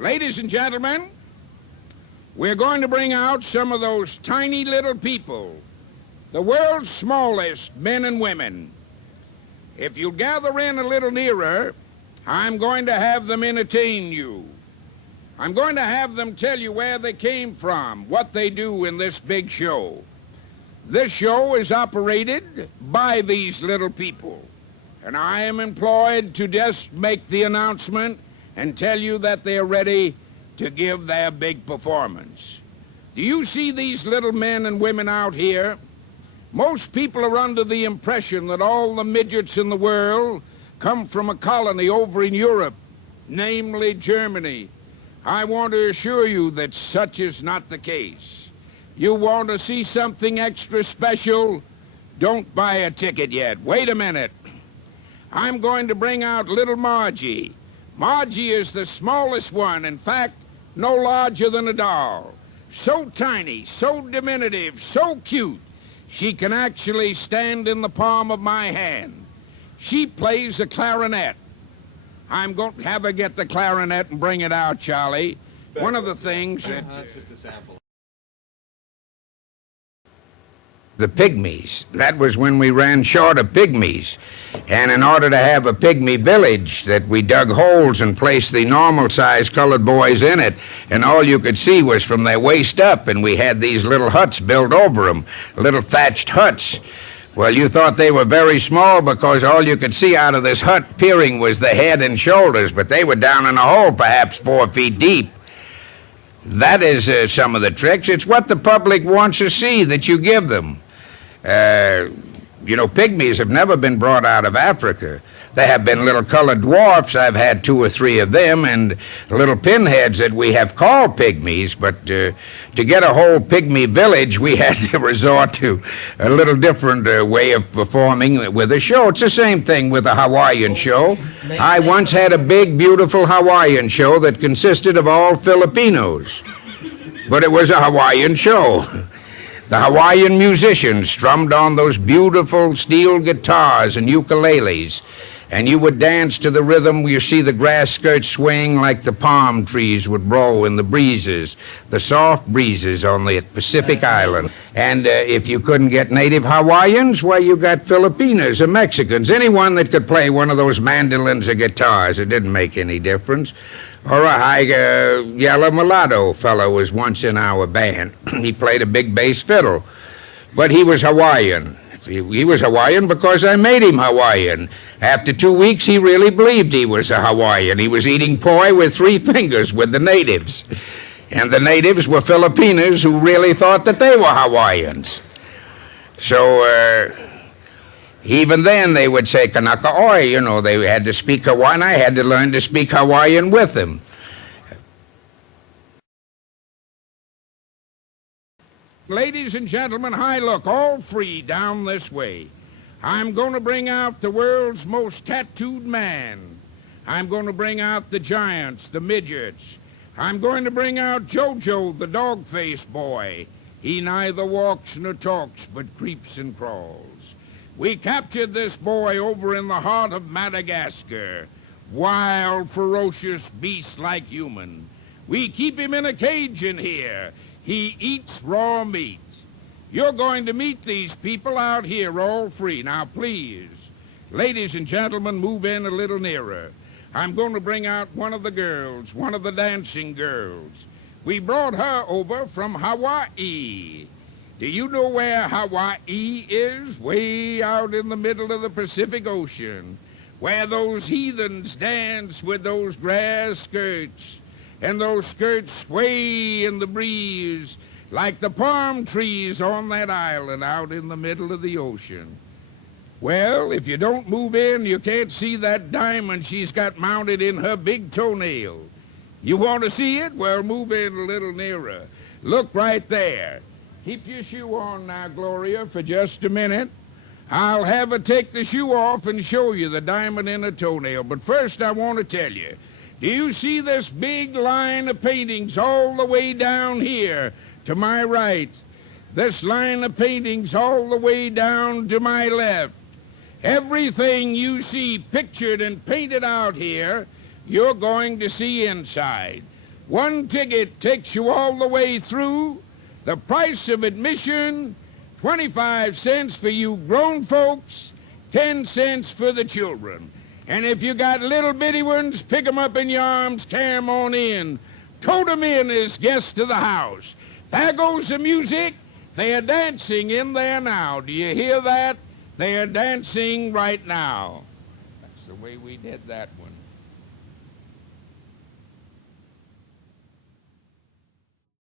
Ladies and gentlemen, we're going to bring out some of those tiny little people, the world's smallest men and women. If you'll gather in a little nearer, I'm going to have them entertain you. I'm going to have them tell you where they came from, what they do in this big show. This show is operated by these little people, and I am employed to just make the announcement and tell you that they're ready to give their big performance. Do you see these little men and women out here? Most people are under the impression that all the midgets in the world come from a colony over in Europe, namely Germany. I want to assure you that such is not the case. You want to see something extra special? Don't buy a ticket yet. Wait a minute. I'm going to bring out little Margie. Margie is the smallest one, in fact, no larger than a doll. So tiny, so diminutive, so cute, she can actually stand in the palm of my hand. She plays the clarinet. I'm going to have her get the clarinet and bring it out, Charlie. One of the things that... That's just a sample. The pygmies. That was when we ran short of pygmies. And in order to have a pygmy village, that we dug holes and placed the normal-sized colored boys in it, and all you could see was from their waist up, and we had these little huts built over them, little thatched huts. Well, you thought they were very small because all you could see out of this hut peering was the head and shoulders, but they were down in a hole perhaps 4 feet deep. That is some of the tricks. It's what the public wants to see that you give them. You know, pygmies have never been brought out of Africa. There have been little colored dwarfs. I've had 2 or 3 of them, and little pinheads that we have called pygmies, but to get a whole pygmy village, we had to resort to a little different way of performing with a show. It's the same thing with a Hawaiian show. I once had a big, beautiful Hawaiian show that consisted of all Filipinos, but it was a Hawaiian show. The Hawaiian musicians strummed on those beautiful steel guitars and ukuleles, and you would dance to the rhythm. You see the grass skirts swing like the palm trees would blow in the breezes, the soft breezes on the Pacific Island. And if you couldn't get native Hawaiians, well, you got Filipinos or Mexicans, anyone that could play one of those mandolins or guitars. It didn't make any difference. Or a high yellow mulatto fellow was once in our band. He played a big bass fiddle, but he was Hawaiian. He was Hawaiian because I made him Hawaiian. After 2 weeks, he really believed he was a Hawaiian. He was eating poi with 3 fingers with the natives. And the natives were Filipinos who really thought that they were Hawaiians. So, even then, they would say, Kanaka oi, you know, they had to speak Hawaiian. I had to learn to speak Hawaiian with them. Ladies and gentlemen, hi, look, all free down this way. I'm going to bring out the world's most tattooed man. I'm going to bring out the giants, the midgets. I'm going to bring out Jojo, the dog-faced boy. He neither walks nor talks, but creeps and crawls. We captured this boy over in the heart of Madagascar. Wild, ferocious beast like human. We keep him in a cage in here. He eats raw meat. You're going to meet these people out here all free. Now, please, ladies and gentlemen, move in a little nearer. I'm going to bring out one of the girls, one of the dancing girls. We brought her over from Hawaii. Do you know where Hawaii is? Way out in the middle of the Pacific Ocean, where those heathens dance with those grass skirts, and those skirts sway in the breeze like the palm trees on that island out in the middle of the ocean. Well, if you don't move in, you can't see that diamond she's got mounted in her big toenail. You want to see it? Well, move in a little nearer. Look right there. Keep your shoe on now, Gloria, for just a minute. I'll have her take the shoe off and show you the diamond in her toenail. But first, I want to tell you, do you see this big line of paintings all the way down here to my right? This line of paintings all the way down to my left. Everything you see pictured and painted out here, you're going to see inside. One ticket takes you all the way through. The price of admission, 25 cents for you grown folks, 10 cents for the children. And if you got little bitty ones, pick 'em up in your arms, carry 'em on in. Tote 'em in as guests to the house. There goes the music. They are dancing in there now. Do you hear that? They are dancing right now. That's the way we did that one.